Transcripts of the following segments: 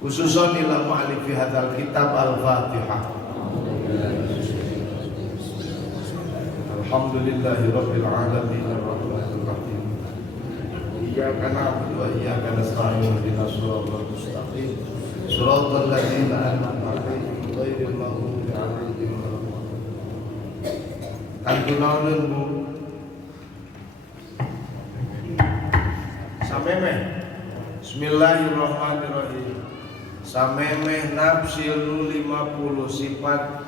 khususan ila mu'allifi hadzal kitab al-Fatihah. Alhamdulillahi rabbil alamin arrahmanir rahim. Iyyaka na'budu wa iyyaka nasta'in ihdinas siratal mustaqim. Shiratal ladzina an'amta 'alaihim ghairil maghdubi 'alaihim waladdallin. Kantunaun Bu. Samemeh. Bismillahirrahmanirrahim. Samemeh nafsil 50 sifat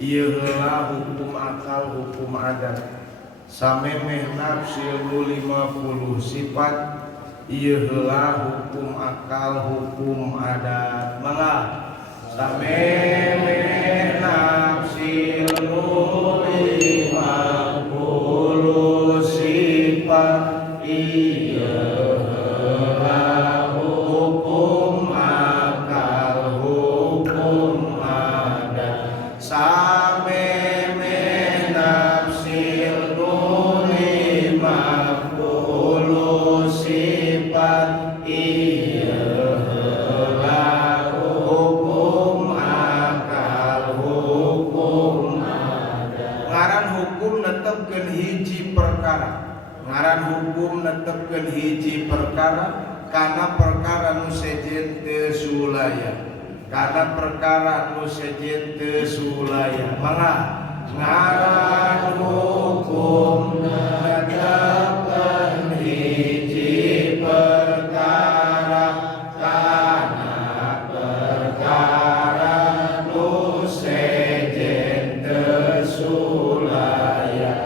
ieu heula hukum akal hukum adat. Samemeh nafsil 50 sifat ieu heula hukum akal hukum adat. Mangga samemeh nafsil 50 sifat ieu hukum netepkeun hiji perkara kana perkara nu sejen teu sulaya kana perkara nu sejen teu sulaya mangga ngaran hukum netepkeun hiji perkara kana perkara nu sejen teu sulaya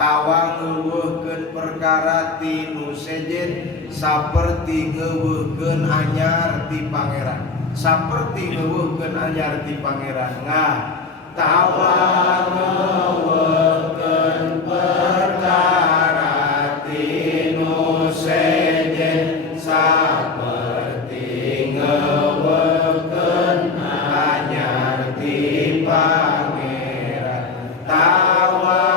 tawa ngeuweuhkeun perkara tinu sejen saperti ngeuweuhkeun anyar ti pangeran saperti ngeuweuhkeun anyar ti pangeran ngah tawa ngeuweuhkeun perkara tinu sejen saperti ngeuweuhkeun anyar ti pangeran tawa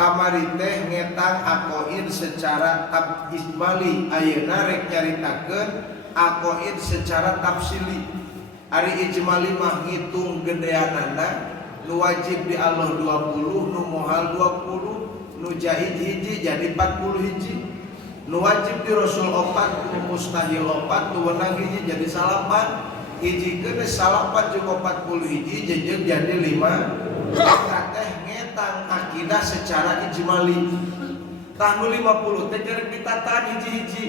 kamari teh ngetang aqaid secara ijmali ayeuna rek nyaritakeun aqaid secara tafsili. Ari ijmali mah ngitung gedeanana nu wajib di Allah 20 nu muhal 20 nu jahid hiji jadi 40 hiji nu wajib di Rasul 4 nu mustahil 4 nu wenang hiji jadi salapan hiji keun salapan jeung 40 hiji jeung jadi 5 eta teh ngetang akidah secara ijmali. Tahun 50 teh keur ditataan hiji-hiji.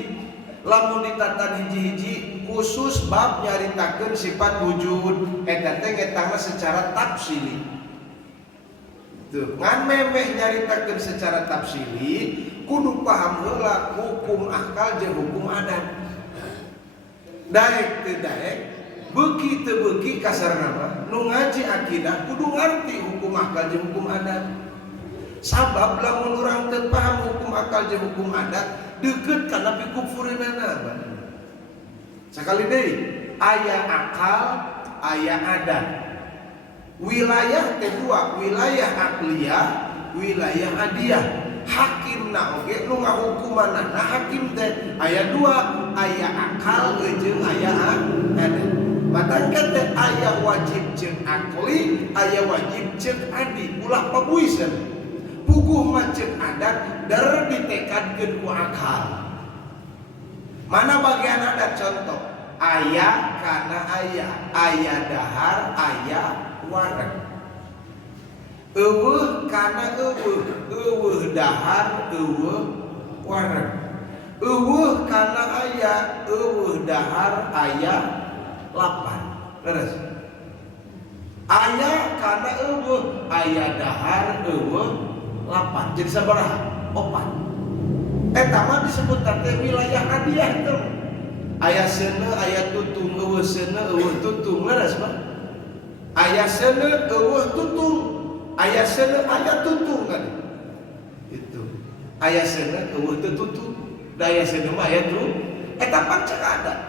Lamun ditatan hiji-hiji khusus bab nyaritakeun sifat wujud eta teh ngetangna secara tafsili. Tuh, ngan memeh nyaritakeun secara tafsili kudu paham heula hukum akal jeung hukum adat. Daek teu daek beuki teu beuki kasarna mah nu ngaji akidah kudu ngarti hukum akal jeung hukum adat. Sabab lamun urang teu paham hukum akal jeung hukum adat deukeut kana pikufureunana. Sakali deui aya akal, aya adat. Wilayah teh dua, wilayah akliyah, wilayah adiyah. Hakimna oge nu ngahukumanana hakim teh aya dua, aya akal jeung aya adat. Matangkeun teh aya wajib jeung akli, aya wajib jeung adi, ulah pabuiseun. Puguh mah jeung adat der ditekadkeun ku akal. Mana bagian adat contoh? Aya kana aya dahar, aya wareg. Eueuh kana eueuh dahar, eueuh wareg. Eueuh kana aya, eueuh dahar, aya lapan. Terus aya kana eueuh, aya dahar, eueuh 8 jadi sabaraha 4 eta mah disebut teh wilayah hadiah teh aya seuneu aya tutung eueuh seuneu eueuh tutung leres mah aya seuneu eueuh tutung aya seuneu aya tutung kan itu aya seuneu eueuh teu tutung da aya seuneu mah aya tutung eta pancak adat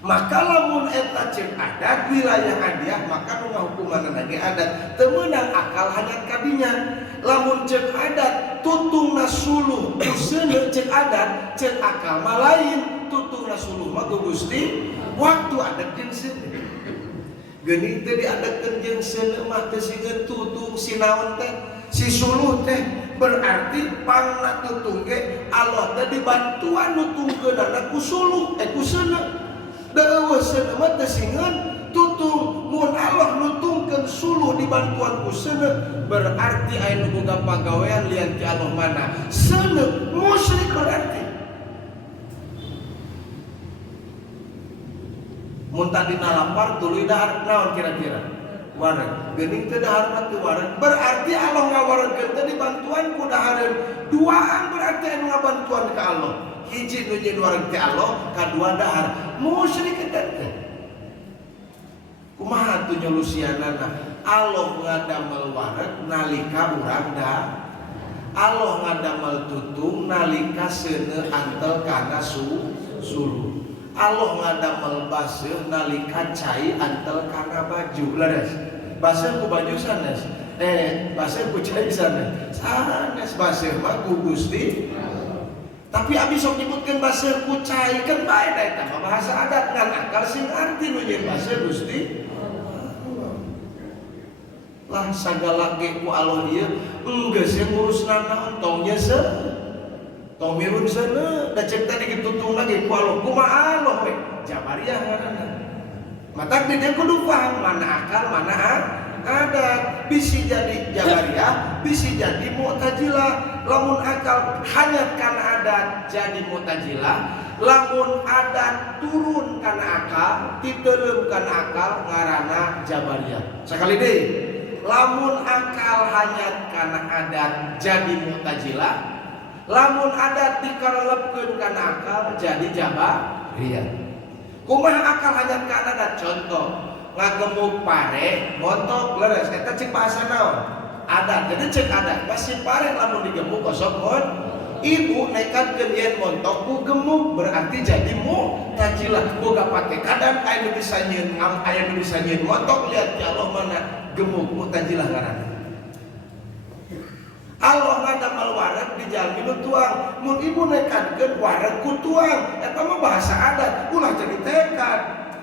maka lamun eta cek adat wilayah hadiah maka nu ngahukumanna ge adat teu meunang akal hanyat kadinya lamun cek adat tutungna suluh seuneu cek adat cek akal mah lain tutungna suluh mah Gusti waktu adat jeung seuneu geuning teh diadatkeun jeung seuneu mah teu sieun tutung sinaon teh si suluh teh berarti pangna tutung ge Allah teh dibantuan nutungkeunana ku suluh ku seuneu da eueuh seuneu mah teu sieun tutung mun Allah nutungkeun suluh dibantuan ku seuneu berarti aya nu boga pagawean lian ti Allah mana seuneu musyrik berarti mun tadi lapar tuluy dahar naon kira-kira wareg geuning teu dahar mah teu wareg berarti Allah ngawaregkeun teh dibantuan ku dahareun duaan berarti anu ngabantuan ka Allah hiji nu jeung wareg ti Allah kadua dahar musyrik eta teh kumaha atuh nyolusianana Allah ngadamel wareg nalika urang dah Allah ngadamel tutung nalika seuneu antel kana suluh Allah ngadamel baseuh nalika cai antel kana baju leres baseuh ku baju sanes baseuh ku cai sanes baseuh mah ku Gusti tapi abi sok nyebutkeun baseuh ku cai kan bae da eta mah bahasa adat ngan akal sing arti nu jeung baseuh Gusti lah sagala ge ku Allah ieu enggeus ngurusna naon tong nya tong mirun seuneu da cek tadi ditutung lagi ku Allah kumaha Allah we Jabariyah ngaranna matak dia kudu paham mana akal mana adat bisi jadi Jabariyah bisi jadi Mu'tazilah lamun akal hanyat kana adat jadi Mu'tazilah lamun adat turun kana akal diteuleum kana akal ngaranna Jabariyah sakali deui lamun akal hanyat kana adat jadi Mu'tazilah lamun adat dikarelepkeun kana akal jadi Jabariyah kumaha akal hanyat kana adat contoh ngagemuk pare montok leres eta cek bahasa naon adat jadi cek adat pasti pare lamun digemuk kosong mon ibu nekatkeun yen montok ku gemuk berarti jadi Mu'tazilah boga patekadan aya nu bisa nyieun aya nu bisa nyieun montok lihat ti Allah mana gemuk Mu'tazilah ngaranna Allah ngadamel wareg di jalmi nu tuang mun ibu nekatkeun wareg ku tuang eta mah bahasa adat ulah jadi tekad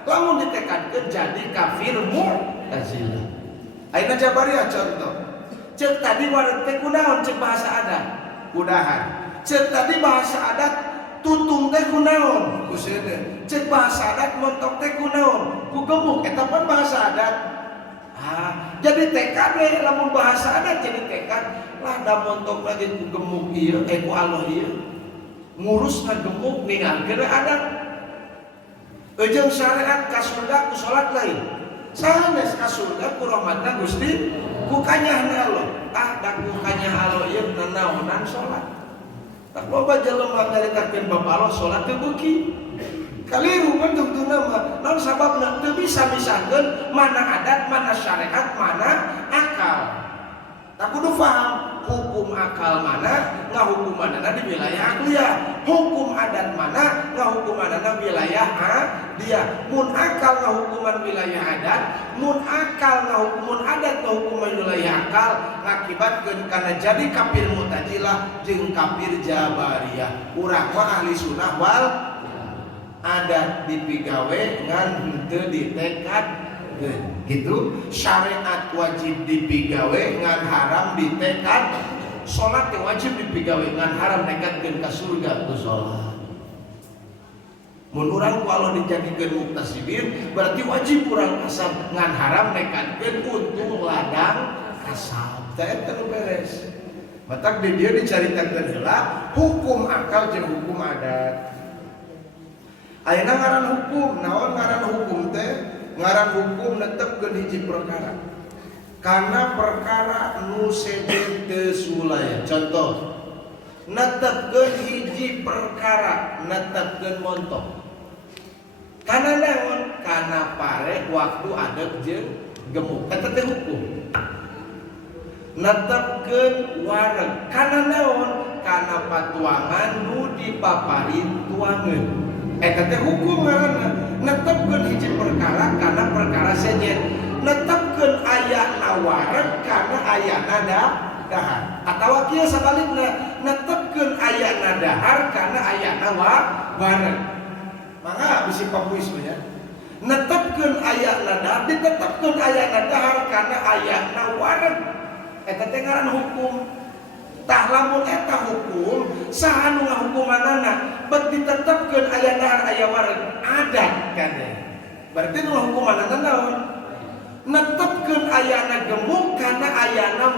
lamun ditekadkeun jadi kafir Mu'tazilah ayeuna Jabariyah contoh cek tadi wareg teh kunaon cek bahasa adat kudahan cek tadi bahasa adat tutung teh kunaon ku seuneu cek bahasa adat montok teh kunaon ku gemuk eta pun bahasa adat jadi tekad we lamun bahasa adat jadi tekad lah da montok lagi ku gemuk ieu ku Allah ieu ngurusna gemuk ninggalkeun adat jeung syariat ka surga ku salat lain sanes ka surga ku rahmatna Gusti ku kanyahna Allah da ku kanyah Allah ieu nanaonan salat tak loba jelema nyaritakeun bab Allah salat teu beuki kaliru bentukna mah naon sababna teu bisa misahkeun mana adat mana syariat mana akal tak kudu paham hukum akal mana ngahukumanana di wilayah akliyah hukum adat mana ngahukumanana wilayah dia mun akal ngahukuman wilayah adat mun akal ngahukuman adat ngahukuman wilayah akal ngakibatkeun kana jadi kafir Mu'tazilah jeung kafir Jabariyah urang mah ahli sunnah wal adat dipigawe ngan henteu ditekadkeun gitu syariat wajib dipigawe ngan haram ditekad salat wajib dipigawe ngan haram nekatkeun ka surga ku salat mun urang ku Allah dijadikeun muktasibin berarti wajib urang kasab ngan haram nekatkeun untung ladang kasab teh eta nu beres matak di dieu dicaritakeun heula hukum akal jeung hukum adat ayeuna ngaran hukum naon ngaran hukum teh ngaran hukum netepkeun hiji perkara karena perkara nu sejen teu sulaya. Contoh, netepkeun hiji perkara, netepkeun montok. Karena naon? Karena pare waktu adeg jeung gemuk. Eta teh hukum. Netepkeun wareg. Karena naon? Karena patuangan nu dipaparin tuangeun. Eta teh hukum ngaranna. Netepkeun hiji perkara karena perkara sejen. Netepkeun ayana wareg karena ayana dahar. Atawa kieu sabalikna, netepkeun ayana dahar karena ayana wareg. Mangga bisi papuisme nya. Netepkeun ayana dahar, ditetepkeun ayana dahar karena ayana wareg. Eta teh ngaran hukum. Tah lamun eta hukum, saha nu ngahukumanana? Bet ditetepkeun aya dahar aya wareg, adat kade. Berarti nu hukumanana naon? Netepkeun ayana gemuk karena ayana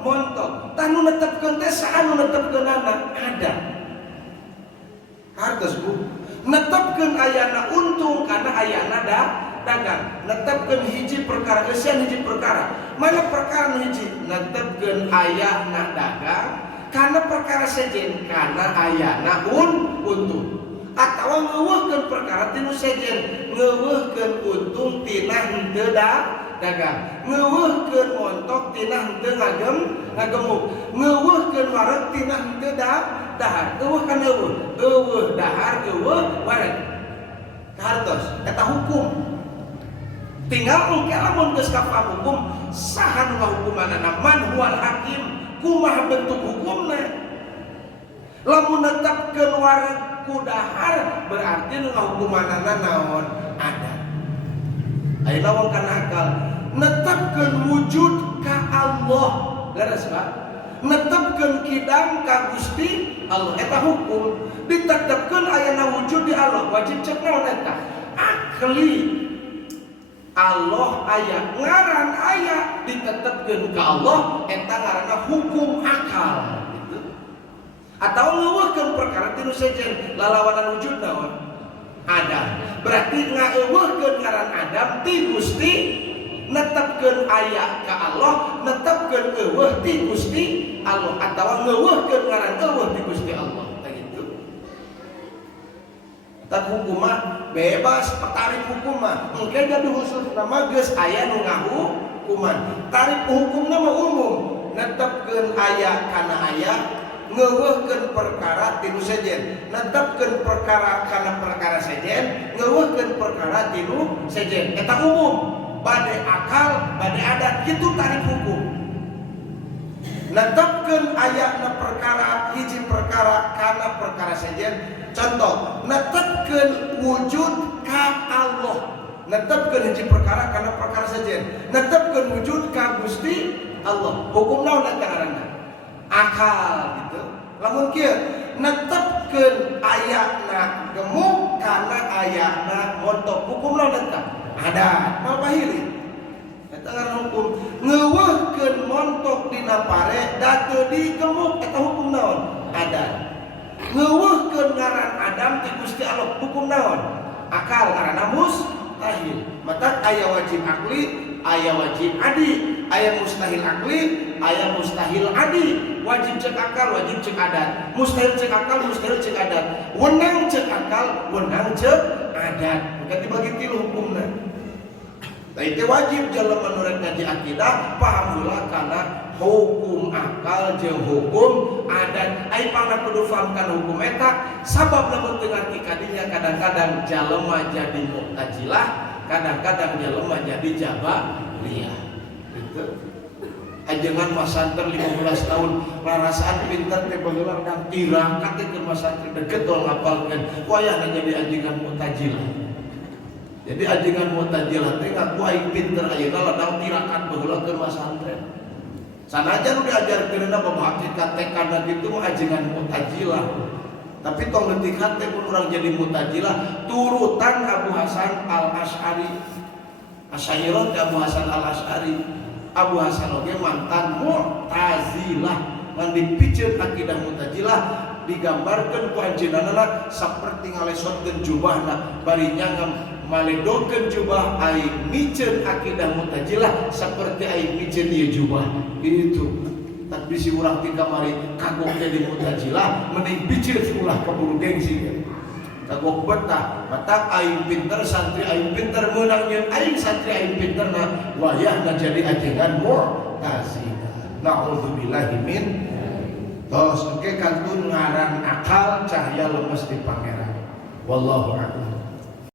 montok. Tah nu netepkeun teh saha nu netepkeunana? Adat. Hartos Bu. Netepkeun ayana untung karena ayana dagang. Netepkeun hiji perkara euseun hiji perkara. Mana perkara nu hiji? Netepkeun ayana dagang karena perkara sejen karena ayana untung. Atawa ngeuweuhkeun perkara tinu sejen, ngeuweuhkeun untung tina henteu dagang. Ngeuweuhkeun montok tina henteu ngagemuk. Ngeuweuhkeun wareg tina henteu dahar. Eueuh kan eueuh. Eueuh dahar, eueuh wareg. Hartos eta hukum. Tinggal engke lamun geus kapaham hukum, saha nu ngahukumanana? Man huwal hakim, kumaha bentuk hukumna? Lamun netepkeun wareg ku dahar berarti nu ngahukumanana naon? Adat. Ayeuna wong kana akal, netepkeun wujud ka Allah. Leres Pak? Netepkeun kidang ka Gusti Allah eta hukum. Ditetepkeun ayana wujud di Allah, wajib cek naon eta? Akli. Allah aya, ngaran aya ditetepkeun ka Allah eta ngaranna hukum akal gitu. Atawa ngeuweuhkeun perkara tinu sejen lalawanan wujud naon? Adam. Berarti ngaeuweuhkeun ngaran Adam ti Gusti, netepkeun aya ka Allah, netepkeun eueuh ti Gusti Allah, atawa ngeuweuhkeun ngaran eueuh ti Gusti Allah. Tak hukum mah bebas, tarif hukum mah engke jadi khusus nama geus aya nu ngahukuman. Tarif hukumna mah umum, netepkeun aya kana aya, ngeuweuhkeun perkara tinu sejen. Netepkeun perkara kana perkara sejen, ngeuweuhkeun perkara tinu sejen. Eta umum, bade akal, bade adat, kitu tarif hukum. Netepkeun ayana perkara hiji perkara kana perkara sejen. Contoh, netepkeun wujud ka Allah. Netepkeun hiji perkara kana perkara sejen. Netepkeun wujud ka Gusti Allah. Hukum naon eta ngaranna? Akal gitu. Lamun kieu, netepkeun ayana gemuk kana ayana montok. Hukum naon eta? Adat. Mal bahili. Eta ngaranna hukum. Ngeuweuhkeun montok dina pare da teu digemuk eta hukum naon? Adat. Ngeuweuhkeun ngaran Adam ti Gusti Allah hukum naon? Akal ngaranna mustahil. Mata aya wajib akli, aya wajib adi, aya mustahil akli, aya mustahil adi. Wajib cek akal, wajib cek adat. Mustahil cek akal, mustahil cek adat. Wenang cek akal, wenang cek adat. Bukan dibagi tilu hukumna. Nah itu wajib jelema nu rek ngaji akidah paham heula kana hukum akal jeung hukum adat. Ai pangna kudu pahamkan hukum eta sabab lamun teu ngarti kadinya kadang-kadang jelema jadi mu'tazilah, kadang-kadang jelema jadi jabariyah. Gitu. Ajengan masanter 15 tahun larasaan pinter teh baheula urang tirakat teh ke masanter deket tol ngapalkeun. Wayahna jadi ajengan mu'tazilah. Jadi ajengan mu'tazilah teh ngaku aing pinter ayeuna ladang tirakat baheula ke masantren. Sanajan nu diajarkeunna bawa hakikat tekadna kitu mah ajengan mu'tazilah. Tapi tong leutik hate pun urang jadi mu'tazilah turutan Abu Hasan Al-Asy'ari. Asy'ariyah Abu Hasan Al-Asy'ari. Abu Hasan oge mantan mu'tazilah. Ngan dipikeun akidah mu'tazilah digambarkeun ku anjeunna saperti ngalesotkeun jubahna bari nyangem maledokeun jubah aing miceun akidah Mu'tazilah seperti aing miceun ieu jubah. Itu. Tapi si urang ti kamari kagok teh di Mu'tazilah mending biceun ulah kaburu gengsi. Kagok betah, matak aing pinter santri aing pinter meunang nyeun aing santri aing pinterna wayahna jadi ajengan Mu'tazilah. Nauzubillahi min. Tos engke kantun ngaran akal cahaya lemes di pangeran. Wallahu a'lam.